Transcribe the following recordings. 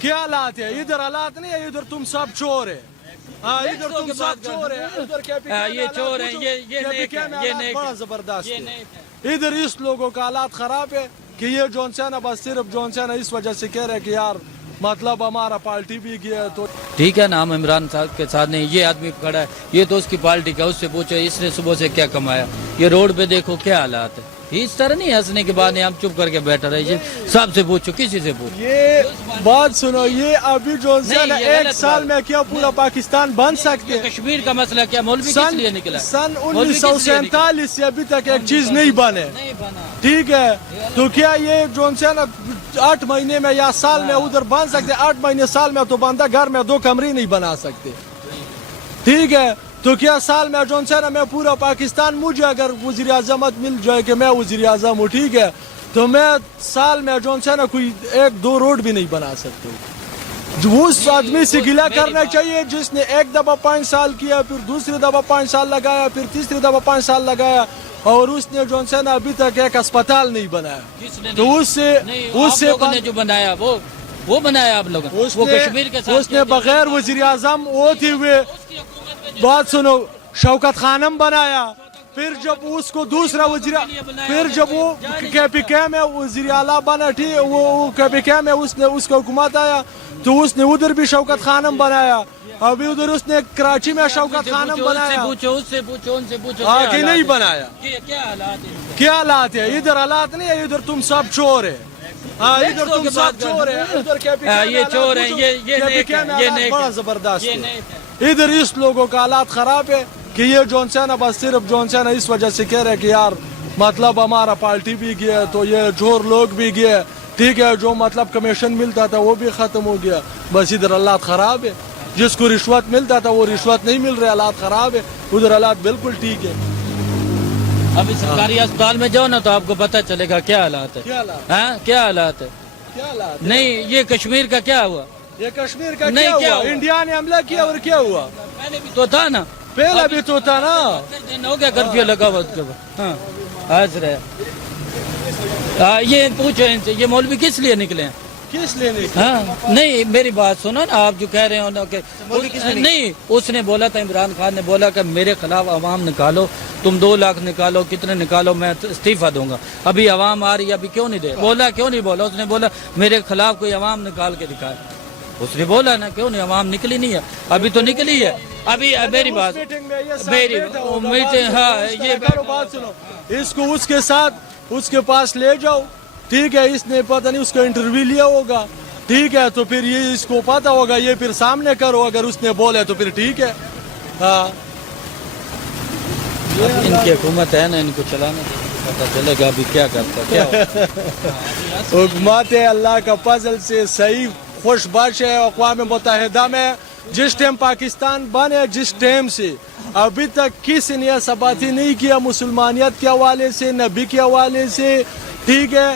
کیا حالات ہے؟ ادھر حالات نہیں ہے، ادھر تم سب چور ہے. ہاں ادھر تم سب چور ہے. ادھر یہ چور ہیں، یہ نیک بڑا زبردست ہے. ادھر اس لوگوں کا حالات خراب ہے کہ یہ جون سے نا بس صرف جون سے نا اس وجہ سے کہہ رہے کہ یار مطلب ہمارا پارٹی بھی گیا تو ٹھیک ہے نا. ہم عمران صاحب کے ساتھ نہیں، یہ آدمی کھڑا ہے، یہ تو اس کی پارٹی کا، اس سے پوچھو اس نے صبح سے کیا کمایا. یہ روڈ پہ دیکھو کیا حالات ہے. اس طرح نہیں ہنسنے کے بعد ہم چپ کر کے بیٹھا رہے. سب سے پوچھو، کسی سے پوچھو. یہ بات سنو، یہ ابھی جون سے نا ایک سال میں کیا پورا پاکستان بن سکتے؟ کشمیر کا مسئلہ کیا مولوی کس لیے نکلا؟ سن 1947 سے ابھی تک ایک چیز نہیں بنے. ٹھیک ہے تو کیا یہ جون سے نا 8 مہینے میں یا سال میں ادھر بن سکتے؟ 8 مہینے سال میں تو بندہ گھر میں 2 کمرے نہیں بنا سکتے. ٹھیک ہے تو کیا سال میں جون سے نا میں پورا پاکستان، مجھے اگر وزیر اعظمت مل جائے کہ میں وزیر اعظم ہوں، ٹھیک ہے تو میں سال میں جون سے نا کوئی 1-2 روڈ بھی نہیں بنا سکتے. اس آدمی سے گلہ کرنا چاہیے جس نے ایک دفعہ 5 سال کیا، پھر دوسری دفعہ 5 سال لگایا، پھر تیسری دفعہ 5 سال لگایا، اور اس نے جون سے نا ابھی تک ایک اسپتال نہیں بنایا. تو اس سے جو بنایا وہ بنایا آپ لوگوں نے. وہ کشمیر کے ساتھ اس نے بغیر وزیر اعظم ہوتے ہوئے، بات سنو، شوکت خانم بنایا. پھر جب اس کو دوسرا پھر جب وہ KPK میں وزیر اعلیٰ بنا، ٹھیک وہ KPK میں اس کا حکومت آیا تو اس نے ادھر بھی شوکت خانم بنایا. ابھی ادھر اس نے کراچی میں شوکت خانم بنایا. ان سے پوچھو آگے نہیں بنایا. کیا حالات ہے؟ ادھر حالات نہیں ہے، ادھر تم سب چور ہے. ہاں ادھر تم سب چور ہے. یہ چور ہیں، یہ نیک بڑا زبردست ہے. ادھر اس لوگوں کا حالات خراب ہے کہ یہ جون سے نا بس صرف جون سے نا اس وجہ سے کہہ رہے کہ یار مطلب ہمارا پارٹی بھی گیا تو یہ چور لوگ بھی گئے. ٹھیک ہے جو مطلب کمیشن ملتا تھا وہ بھی ختم ہو گیا. بس ادھر حالات خراب ہے. جس کو رشوت ملتا تھا وہ رشوت نہیں مل رہا، حالات خراب ہے. ادھر حالات بالکل ٹھیک ہے. ابھی سرکاری اسپتال میں جاؤ نا تو آپ کو پتہ چلے گا کیا حالات ہے. کیا حالات ہے. نہیں یہ کشمیر کا کیا ہوا؟ یہ کشمیر کا نہیں کیا ہوا؟ انڈیا نے حملہ کیا اور کیا ہوا؟ پہلے بھی تو تھا نا. پہلا بھی تو تھا نا. ہو گیا کرفیو لگا ہوا اس کے بعد. ہنس رہے. یہ پوچھو ان سے، یہ مولوی کس لیے نکلے ہیں؟ کس لیے نہیں؟ ہاں نہیں میری بات سنو نا. آپ جو کہہ رہے ہو کہ نہیں، اس نے بولا تھا، عمران خان نے بولا کہ میرے خلاف عوام نکالو، تم 2 لاکھ نکالو، کتنے نکالو، میں استعفیٰ دوں گا. ابھی عوام آ رہی ہے، ابھی کیوں نہیں دے بولا؟ کیوں نہیں بولا؟ اس نے بولا میرے خلاف کوئی عوام نکال کے دکھائے. اس نے بولا نا، کیوں نہیں؟ عوام نکلی نہیں ہے، ابھی تو نکلی ہے. ابھی میری بات میٹنگ، ہاں یہ بات سنو، اس کو اس کے ساتھ اس کے پاس لے جاؤ. ٹھیک ہے اس نے پتہ نہیں اس کا انٹرویو لیا ہوگا. ٹھیک ہے تو پھر یہ اس کو پتا ہوگا، یہ پھر سامنے کرو. اگر اس نے بولے تو پھر ٹھیک ہے. ہاں ان کی حکومت ہے نا، ان کو چلانا پتہ چلے گا ابھی کیا کرتا کیا. حکومت ہے اللہ کا فضل سے صحیح خوش باش ہے. اقوام متحدہ میں جس ٹائم پاکستان بنے، جس ٹائم سے ابھی تک کسی نے ایسا بات ہی نہیں کیا مسلمانیت کے حوالے سے، نبی کے حوالے سے، ٹھیک ہے،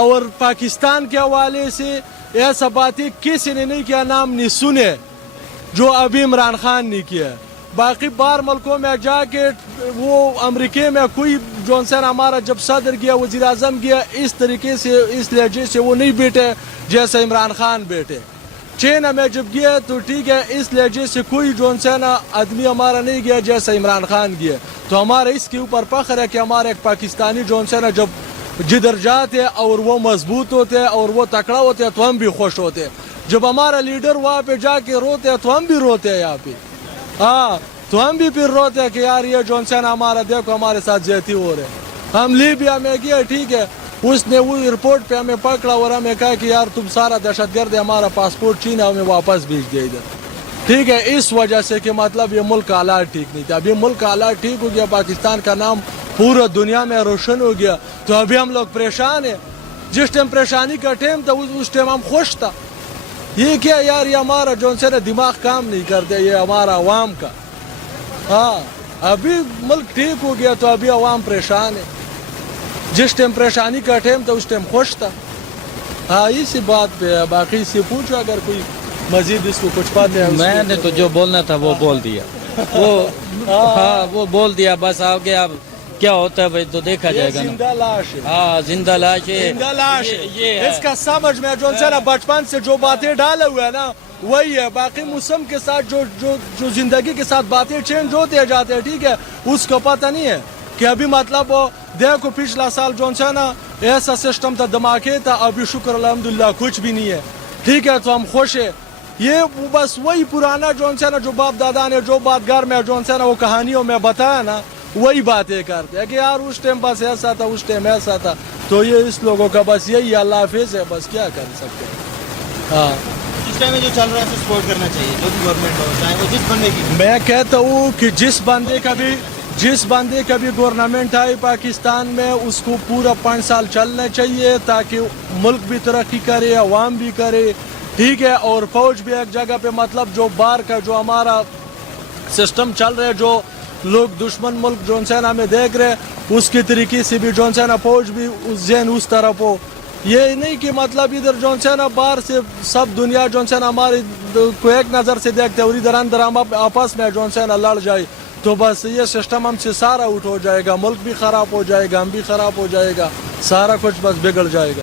اور پاکستان کے حوالے سے ایسا بات ہی کسی نے نہیں کیا، نام نہیں سنے جو ابھی عمران خان نے کیا. باقی باہر ملکوں میں جا کے وہ امریکہ میں کوئی جون سین ہمارا جب صدر گیا، وزیر اعظم گیا، اس طریقے سے اس لہجے سے وہ نہیں بیٹھے جیسے عمران خان بیٹھے. چائنا میں جب گیا تو ٹھیک ہے اس لہجے سے کوئی جون سین آدمی ہمارا نہیں گیا جیسا عمران خان گیا. تو ہمارا اس کے اوپر فخر ہے کہ ہمارا ایک پاکستانی جون سین جب جدھر جاتے اور وہ مضبوط ہوتے اور وہ تکڑا ہوتے تو ہم بھی خوش ہوتے. جب ہمارا لیڈر وہاں پہ جا کے روتے تو ہم بھی روتے ہیں یہاں پہ. ہاں تو ہم بھی پھر روتے ہیں کہ یار یہ جون سین ہمارا دیکھو ہمارے ساتھ زیادتی ہو رہے. ہم لیبیا میں گئے، ٹھیک ہے، اس نے وہ ایئرپورٹ پہ ہمیں پکڑا اور ہمیں کہا کہ یار تم سارا دہشت گرد ہے، ہمارا پاسپورٹ چھینا، ہمیں واپس بھیج دیا ادھر. ٹھیک ہے اس وجہ سے کہ مطلب یہ ملک کا حالات ٹھیک نہیں تھا. اب یہ ملک کا حالات ٹھیک ہو گیا، پاکستان کا نام پورا دنیا میں روشن ہو گیا، تو ابھی ہم لوگ پریشان ہیں. جس ٹائم پریشانی کا ٹائم تھا اس ٹائم ہم خوش تھا. یہ کیا یار، یہ ہمارا جون سے دماغ کام نہیں کرتے، یہ ہمارا عوام کا. ہاں ابھی ملک ٹھیک ہو گیا تو ابھی عوام پریشان ہے. جس ٹائم پریشانی کا ٹائم تھا اس ٹائم خوش تھا. ہاں اسی بات پہ باقی سے پوچھو اگر کوئی مزید اس کو کچھ بات ہے. میں نے تو جو بولنا تھا وہ بول دیا. وہ ہاں وہ بول دیا، بس آگے اب کیا ہوتا ہے بھائی تو دیکھا یہ جائے گا نا. زندہ لاش ہے. ہاں زندہ لاش ہے. زندہ لاش ہے. یہ اس کا سمجھ میں جو ہے نا بچپن سے جو باتیں ڈالے ہوئے ہیں نا وہی ہے. باقی موسم کے ساتھ جو زندگی کے ساتھ باتیں چینج ہوتے جاتے ہیں ٹھیک ہے اس کو پتہ نہیں ہے کہ ابھی مطلب دیکھو پچھلا سال جو ہے نا ایسا سسٹم تھا دھماکے تھا. ابھی شکر الحمدللہ کچھ بھی نہیں ہے ٹھیک ہے تو ہم خوش ہیں. یہ بس وہی پرانا جو ہے نا جو باپ دادا نے جو بات گھر میں جو ہے نا وہ کہانیوں میں بتایا نا وہی باتیں کرتے ہیں کہ یار اس ٹائم بس ایسا تھا اس ٹائم ایسا تھا. تو یہ اس لوگوں کا بس یہی اللہ حافظ ہے. بس کیا کر سکتے ہیں. ہاں اس ٹائم میں جو چل رہا ہے سپورٹ کرنا چاہیے جو بھی گورنمنٹ ہو چاہے وہ جس بندے کی. میں کہتا ہوں کہ جس بندے کا بھی گورنمنٹ آئی پاکستان میں اس کو پورا 5 سال چلنا چاہیے تاکہ ملک بھی ترقی کرے عوام بھی کرے ٹھیک ہے. اور فوج بھی ایک جگہ پہ مطلب جو باہر کا جو ہمارا سسٹم چل رہا ہے جو لوگ دشمن ملک جو ہے نا ہمیں دیکھ رہے اس کے طریقے سے بھی جو ہے نا فوج بھی ذہن اس طرف ہو. یہ نہیں کہ مطلب ادھر جو ہے نا باہر سے سب دنیا جو ہے نا ہماری کو ایک نظر سے دیکھتے اور ادھر اندر ہم آپس میں جو ہے نا لڑ جائے تو بس یہ سسٹم ہم سے سارا آؤٹ ہو جائے گا. ملک بھی خراب ہو جائے گا ہم بھی خراب ہو جائے گا سارا کچھ بس بگڑ جائے گا.